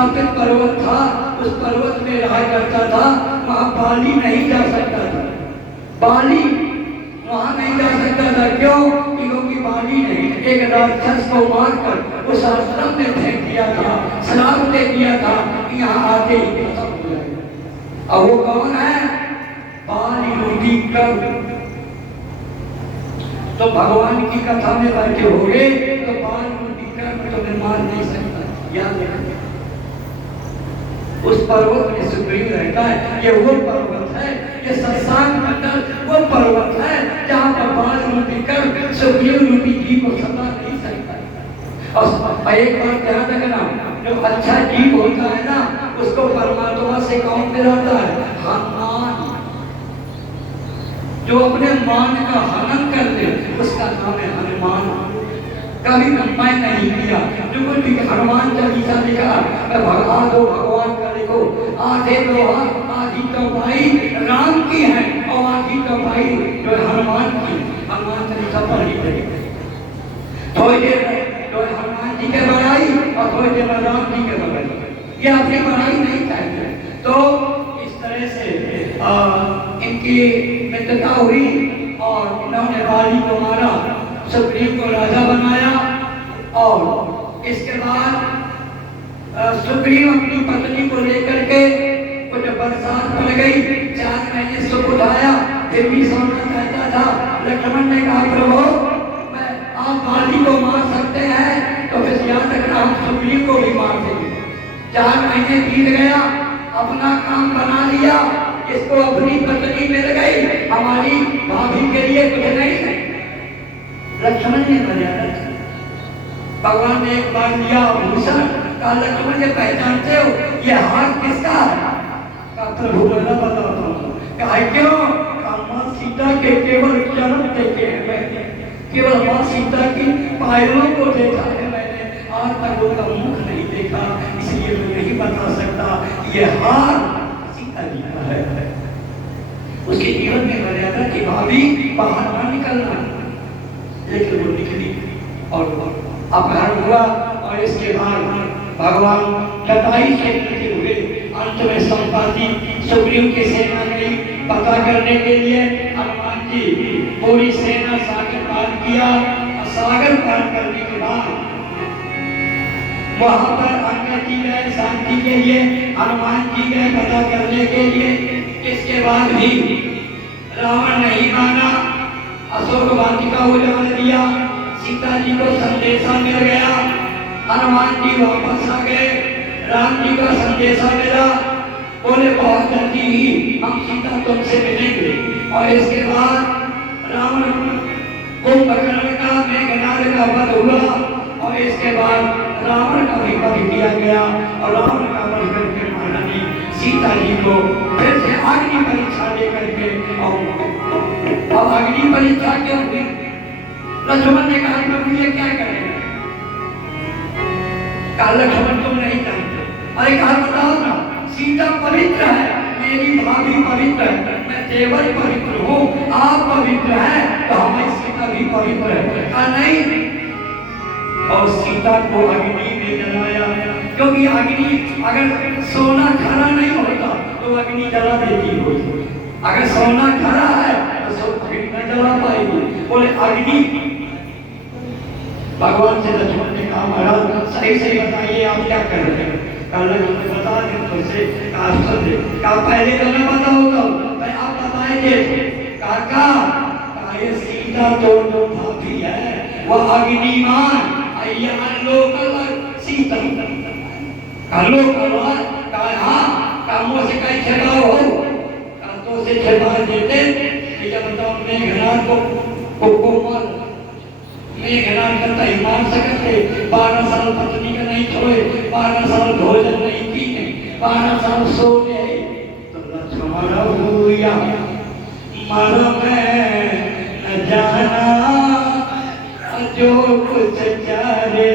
श्रापित पर्वत था, उस पर्वत में रहा करता था, वहां बाली नहीं जा सकता था। बाली वहां नहीं जा सकता था, क्यों? क्योंकि बाली ने एक राक्षस को मारकर उस आश्रम में फेंक दिया था, श्राप दे दिया था कि यहाँ आके ही खत्म हो जाएगा। अब वो कौन है? बाली रूपी कर्म। तो भगवान की कथा में बैठे हो गए तो बाल रूपी कर्म तुम्हें मार नहीं सकता, याद रखना। उस पर्वत में सुग्रीव रहता है, ये वो पर्वत है, ये सत्संग मंडल वो पर्वत है जहाँ पर बाल रूपी कर्म सुग्रीव रूपी जी को सता नहीं सकता। और एक बार ध्यान रखना, जो अच्छा जीव होता है ना, उसको परमात्मा से कौन मिलाता है? हनुमान। जो अपने मान का हनन कर ले उसका नाम है हनुमान। कभी मैं नहीं किया, जो कुछ भी हनुमान चालीसा लिखा, मैं भगा दो भगवान का लिखो, आधे तो आधी तो भाई राम की है और आधी तो भाई जो हनुमान की। हनुमान चालीसा पढ़ी गई, थोड़ी देर जो हनुमान जी के बड़ाई और थोड़ी देर राम जी के बड़ाई, ये अपनी बड़ाई नहीं चाहिए। तो इस तरह से इनकी मित्रता हुई और इन्होंने बाली को मारा, सुग्रीव को राजा बनाया। और इसके बाद सुग्रीव अपनी पत्नी को लेकर के कुछ बरसात पड़ गई, 4 महीने सुख उठाया, फिर भी सोना चाहता था। लक्ष्मण ने कहा प्रभु आप बाली को मार सकते हैं तो फिर याद रखना हम सुग्रीव को भी मार देंगे। 4 महीने बीत गया, अपना काम बना लिया, इसको अपनी पत्नी मिल गई, हमारी भाभी के लिए कुछ नहीं। लक्ष्मण ने मर्यादा की। भगवान ने एक बार लिया भूषण, कहा लक्ष्मण ये पहचानते हो ये हाथ किसका है? कहा प्रभु मैं बताता हूँ। कहा क्यों? कहा माँ सीता के केवल चरण देखे हैं मैंने, केवल माँ सीता की पायलों को देखा है मैंने, आज तक उनका मुख नहीं देखा, इसलिए मैं नहीं बता सकता ये हाथ सीता जी का है। उसके जीवन में मर्यादा की भाभी बाहर ना निकलना, लेकिन वो निकली और अपहरण हुआ। और इसके बाद भगवान कटाई से निकले हुए, अंत में संपाति सुग्रीव की सेना गई पता करने के लिए। हनुमान जी पूरी सेना सागर पार किया, और सागर पार करने के बाद वहां पर अंगद जी गए शांति के लिए, हनुमान जी गए पता करने के लिए। इसके बाद भी रावण नहीं माना, अशोक वाटिका उजाड़ दिया, सीता जी को संदेशा मिल गया, हनुमान जी वापस आ गए, राम जी का संदेशा मिला, बोले बहुत जल्दी ही हम सीता तुमसे मिलेंगे। और इसके बाद रावण कुंभकर्ण का मेघनाद का वध हुआ, और इसके बाद रावण का भी वध किया गया, और रावण का वध करके महारानी सीता जी को फिर से अग्नि परीक्षा लेकर के। और अग्नि परीक्षा क्यों हुई? लक्ष्मण ने कहा प्रभु ये क्या करेगा? कहा लक्ष्मण तुम नहीं जानते। अरे कहा बताओ ना, सीता पवित्र है, मेरी भाभी पवित्र है, मैं देवर पवित्र हूँ, आप पवित्र हैं तो हमारी सीता भी पवित्र है। कहा नहीं। और सीता को अग्नि में जलाया, क्योंकि अग्नि अगर सोना खरा नहीं होता तो अग्नि जला देती होती, अगर सोना खरा है तो अग्नि न जला पाएगी। बोले अग्नि। भगवान से लक्ष्मण ने कहा महाराज सही सही बताइए आप क्या कर रहे हैं? लक्ष्मण बता दें तुमसे, कहा पहले तो मैं बता होता हूँ, मैं आप बताएंगे। काका ये सीता तो जो भाभी है वो अग्निमान, सीता कामों से कहीं छिड़ाव हो तो से छिड़वा देते। बताओ मेघनाथ को मार, मेघनाथ का ही मार सकते, 12 साल पत्नी का नहीं छोड़े, 12 साल भोजन नहीं किए, 12 साल सो गए। तो लक्ष्मण हुआ मर में न जाना, जो कुछ चारे